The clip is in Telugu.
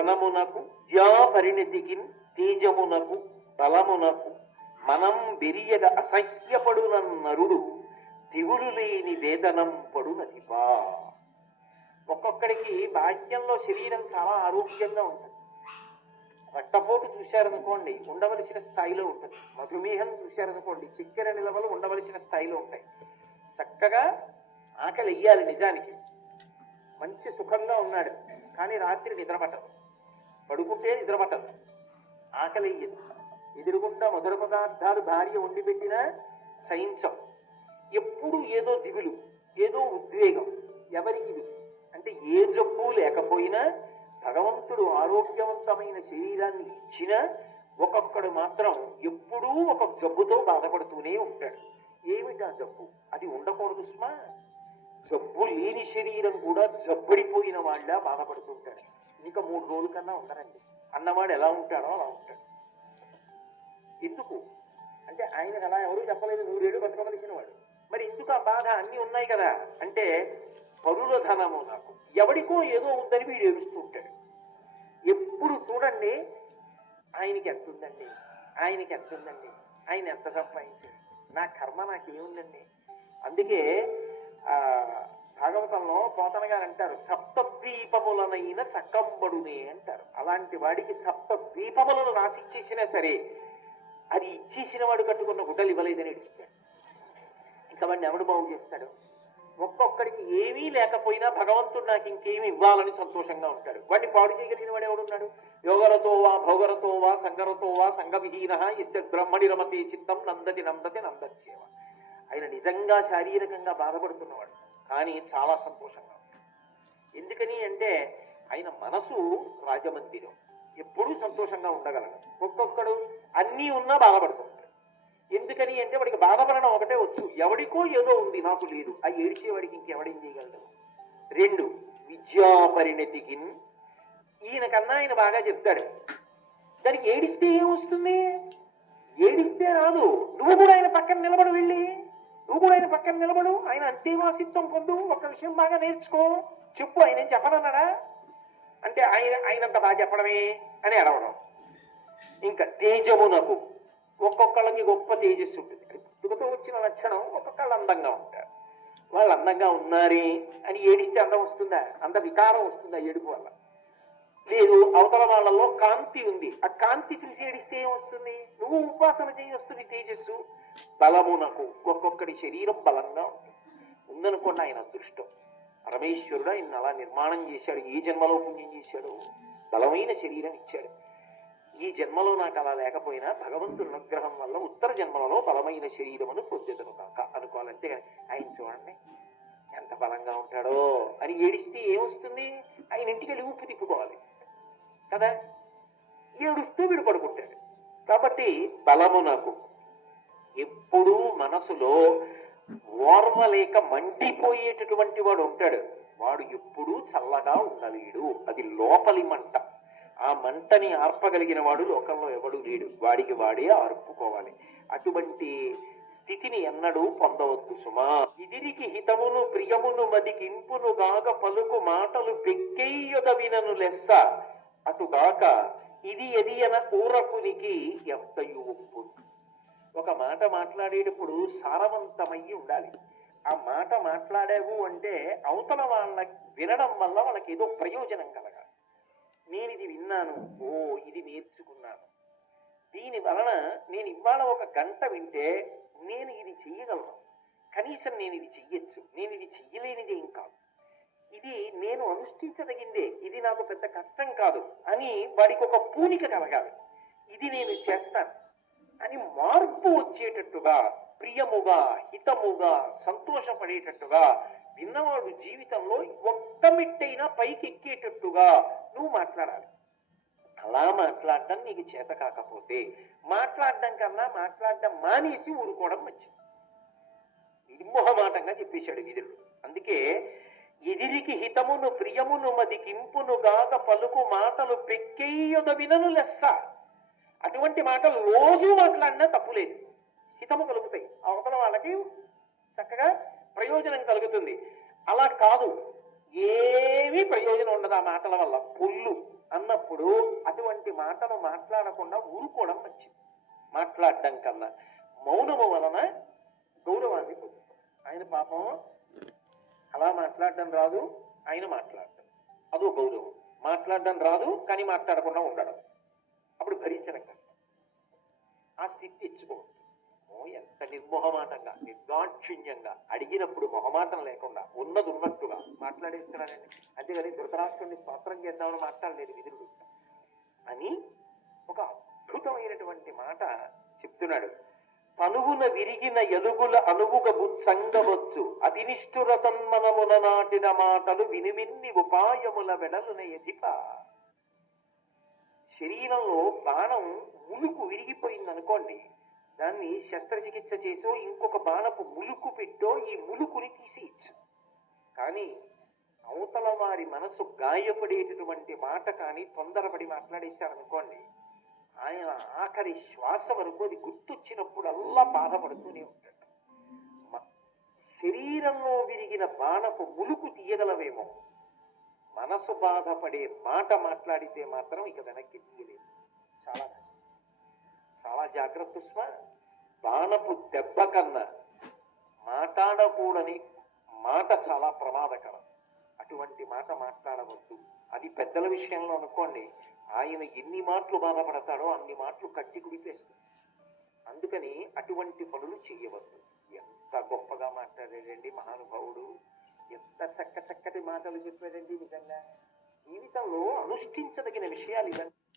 ధనమునకు విద్యా పరిణితికి తేజమునకు బలమునకు మనం బెరియగ అసహ్యపడున నరుడు తివులు లేని వేదనం పడునదిపా. ఒక్కొక్కడికి భాగ్యంలో శరీరం చాలా ఆరోగ్యంగా ఉంటుంది. రక్తపోటు చూశారనుకోండి ఉండవలసిన స్థాయిలో ఉంటుంది. మధుమేహం చూశారనుకోండి చక్కెర నిలవలు ఉండవలసిన స్థాయిలో ఉంటాయి. చక్కగా ఆకలి వెయ్యాలి నిజానికి. మంచి సుఖంగా ఉన్నాడు కానీ రాత్రి నిద్రపట్టదు. పడుకుంటే నిద్ర పట్టదు ఆకలి ఎదురుగుండా మధుర పదార్థాలు భార్య వండి పెట్టినా సహించం ఎప్పుడు ఏదో దిగులు ఏదో ఉద్వేగం ఎవరికి అంటే ఏ జబ్బు లేకపోయినా భగవంతుడు ఆరోగ్యవంతమైన శరీరాన్ని ఇచ్చినా ఒక్కొక్కడు మాత్రం ఎప్పుడూ ఒక జబ్బుతో బాధపడుతూనే ఉంటాడు. ఏమిటా జబ్బు? అది ఉండకూడదు సుమా. జబ్బు లేని శరీరం కూడా జబ్బడిపోయిన వాళ్ళ బాధపడుతుంటాడు. ఇంకా మూడు రోజుల కన్నా ఉండరండి. అన్నవాడు ఎలా ఉంటాడో అలా ఉంటాడు. ఎందుకు? అంటే ఆయన అలా ఎవరూ చెప్పలేదు. నూరేళ్ళు బతకమలిసిన వాడు. మరి ఎందుకు ఆ బాధ? అన్నీ ఉన్నాయి కదా. అంటే పరుల ధనము నాకు. ఎవడికో ఏదో ఉందని వీడు ఏడుస్తూ ఉంటాడు. ఎప్పుడు చూడండి ఆయనకి ఎంత ఉందండి? ఆయనకి ఎంత ఉందండి? ఆయన ఎంత సంపాదించాడు? నా కర్మ నాకేముందండి? అందుకే భాగవతంలో పోతన గారు అంటారు సప్తద్వీపములనైన చక్కంబడునే అంటారు. అలాంటి వాడికి సప్త ద్వీపములను రాసిచ్చేసినా సరే అది ఇచ్చేసిన వాడు కట్టుకున్న గుడ్డలు ఇవ్వలేదని ఇచ్చాడు. ఇంకా వాడిని ఎవడు బాగు చేస్తాడు? ఒక్కొక్కడికి ఏమీ లేకపోయినా భగవంతుడు నాకు ఇంకేమి ఇవ్వాలని సంతోషంగా ఉంటాడు. వాడిని పాడు చేయగలిగిన వాడు ఎవడున్నాడు? యోగరతో వా భోగరతో వా సంగరతో వా సంగవిహీన ఇస్య బ్రహ్మణి రమతే చిత్తం నందతి నందతి నందచ్చేవ. ఆయన నిజంగా శారీరకంగా బాధపడుతున్నవాడు. కానీ చాలా సంతోషంగా ఎందుకని అంటే ఆయన మనసు రాజమందిరం. ఎప్పుడూ సంతోషంగా ఉండగలడు. ఒక్కొక్కడు అన్నీ ఉన్నా బాధపడుతుంటాడు. ఎందుకని అంటే వాడికి బాధపడడం ఒకటే వచ్చు. ఎవడికో ఏదో ఉంది నాకు లేదు. ఆ ఏడ్చేవాడికి ఇంకెవడేం చేయగలడు? రెండు విద్యా పరిణతికి ఈయన కన్నా ఆయన బాగా చెప్తాడు. దానికి ఏడిస్తే ఏమొస్తుంది? ఏడిస్తే రాదు. నువ్వు కూడా ఆయన పక్కన నిలబడు వెళ్ళి. నువ్వు కూడా ఆయన పక్కన నిలబడు. ఆయన అంతేవాసిత్వం పొందు. ఒక విషయం బాగా నేర్చుకో. చెప్పు ఆయన చెప్పనన్నాడా? అంటే ఆయన ఆయనంత బాగా చెప్పడమే అని అడవడం. ఇంకా తేజమునకు ఒక్కొక్కళ్ళకి గొప్ప తేజస్సు ఉంటుంది. పుట్టుకతో వచ్చిన లక్షణం ఒక్కొక్కళ్ళు అందంగా ఉంటారు. వాళ్ళు అందంగా ఉన్నారే అని ఏడిస్తే అందం వస్తుందా? అంత వికారం వస్తుందా ఏడుపు వల్ల? లేదు అవతల వాళ్ళలో కాంతి ఉంది. ఆ కాంతి చూసి ఏడిస్తే ఏమొస్తుంది నువ్వు ఉపాసన చేయి వస్తుంది తేజస్సు. బలమునకు ఒక్కొక్కడి శరీరం బలంగా ఉంటుంది ఉందనుకోండి ఆయన అదృష్టం. పరమేశ్వరుడు ఆయన అలా నిర్మాణం చేశాడు ఏ జన్మలో పుణ్యం చేశాడు బలమైన శరీరం ఇచ్చాడు. ఈ జన్మలో నాకు అలా లేకపోయినా భగవంతుని అనుగ్రహం వల్ల ఉత్తర జన్మలలో బలమైన శరీరమును పొందుతును కాక అనుకోవాలంటే ఆయన చూడండి ఎంత బలంగా ఉంటాడో అని ఏడిస్తే ఏమొస్తుంది? ఆయన ఇంటికి వెళ్ళి ఉప్పు తిప్పుకోవాలి. కదా? ఏడుస్తూ వీడు పడుకుంటాడు. కాబట్టి బలము నాకు. ఎప్పుడూ మనసులో ఓర్వలేక మండిపోయేటటువంటి వాడు ఉంటాడు. వాడు ఎప్పుడూ చల్లగా ఉండలేడు. అది లోపలి మంట. ఆ మంటని ఆర్పగలిగిన వాడు లోకంలో ఎవడు లేడు. వాడికి వాడే ఆర్పుకోవాలి. అటువంటి స్థితిని ఎన్నడూ పొందవద్దు సుమా. ఇదిరికి హితమును ప్రియమును మదికింపును గాక పలుకు మాటలు పెక్కేయుద వినను లెస్స. అటుగాక ఇది ఎదియన కూరకునికి ఎంతయు ఒక మాట మాట్లాడేటప్పుడు సారవంతమయ్యి ఉండాలి. ఆ మాట మాట్లాడావు అంటే అవతల వాళ్ళ వినడం వల్ల వాళ్ళకి ఏదో ప్రయోజనం కలగాలి. నేను ఇది విన్నాను. ఓ ఇది నేర్చుకున్నాను. దీని వలన నేను ఇవాళ ఒక గంట వింటే నేను ఇది చెయ్యగలను. కనీసం నేను ఇది చెయ్యొచ్చు. నేను ఇది చెయ్యలేనిది ఏం కాదు. ఇది నేను అనుష్ఠించదగిందే. ఇది నాకు పెద్ద కష్టం కాదు అని వాడికి ఒక పూనిక కలగాలి. ఇది నేను చేస్తాను. అని మార్పు వచ్చేటట్టుగా ప్రియముగా హితముగా సంతోషపడేటట్టుగా విన్నవాడు జీవితంలో ఒక్క మిట్టైనా పైకి ఎక్కేటట్టుగా నువ్వు మాట్లాడాలి. అలా మాట్లాడడం నీకు చేత కాకపోతే మాట్లాడడం కన్నా మాట్లాడడం మానేసి ఊరుకోవడం మంచిది. నిర్మోహమాటంగా చెప్పేశాడు విదురుడు అందుకే ఎదిరికి హితమును ప్రియమును మదికింపును గాక పలుకు మాటలు పెక్కెయ్యొద వినను లెస్స. అటువంటి మాటలు రోజు మాట్లాడినా తప్పులేదు హితము కలుగుతాయి. అవతల వాళ్ళకి చక్కగా ప్రయోజనం కలుగుతుంది. అలా కాదు. ఏమీ ప్రయోజనం ఉండదు ఆ మాటల వల్ల. పొల్లు అన్నప్పుడు అటువంటి మాటలు మాట్లాడకుండా ఊరుకోవడం మంచిది. మాట్లాడడం కన్నా మౌనము వలన గౌరవాన్ని పొందుతాం. ఆయన పాపం అలా మాట్లాడడం రాదు ఆయన మాట్లాడటం అదో గౌరవం. మాట్లాడడం రాదు కానీ మాట్లాడకుండా ఉండడం. అప్పుడు భరించడం కష్టం ఆ స్థితి తెచ్చుకోవద్దు. ఓ ఎంత నిర్మోహమాటంగా నిర్దాక్షిణ్యంగా అడిగినప్పుడు మొహమాటం లేకుండా ఉన్నది ఉన్నట్టుగా మాట్లాడేస్తున్నానండి అంతేగాని ధృతరాష్ట్రుడిని స్తోత్రం చేద్దామని మాట్లాడలేదు విదురుడు అని ఒక అద్భుతమైనటువంటి మాట చెప్తున్నాడు. తనువున విరిగిన ఎలుగుల అనువుగ బుత్సంగవచ్చు అధినిష్ఠుర తన్మనమున నాటిన మాటలు వినివిన్ని ఉపాయముల వెడలున ఎదిప. శరీరంలో బాణం ములుకు విరిగిపోయింది అనుకోండి దాన్ని శస్త్రచికిత్స చేసో ఇంకొక బాణపు ములుకు పెట్టో ఈ ములుకుని తీసేయచ్చు. కానీ అవతల వారి మనసు గాయపడేటటువంటి మాట కానీ తొందరపడి మాట్లాడేశారనుకోండి ఆయన ఆఖరి శ్వాస వరకు అది గుర్తొచ్చినప్పుడల్లా బాధపడుతూనే ఉంటాడు. శరీరంలో విరిగిన బాణపు ములుకు తీయగలవేమో? మనసు బాధపడే మాట మాట్లాడితే మాత్రం ఇక వెనక్కి తీయలేదు. చాలా కష్టం. చాలా జాగ్రత్త స్వ బాణపు దెబ్బ కన్నా మాట్లాడకూడని మాట చాలా ప్రమాదకరం. అటువంటి మాట మాట్లాడవద్దు. అది పెద్దల విషయంలో అనుకోండి ఆయన ఎన్ని మాటలు బాధపడతాడో అన్ని మాటలు కట్టి కుడిపేస్తుంది. అందుకని అటువంటి పనులు చేయవద్దు. ఎంత గొప్పగా మాట్లాడాడండి మహానుభావుడు. ఎంత చక్క చక్కటి మాటలు చెప్పాడండి నిజంగా. జీవితంలో అనుష్ఠించదగిన విషయాలు ఇవన్నీ.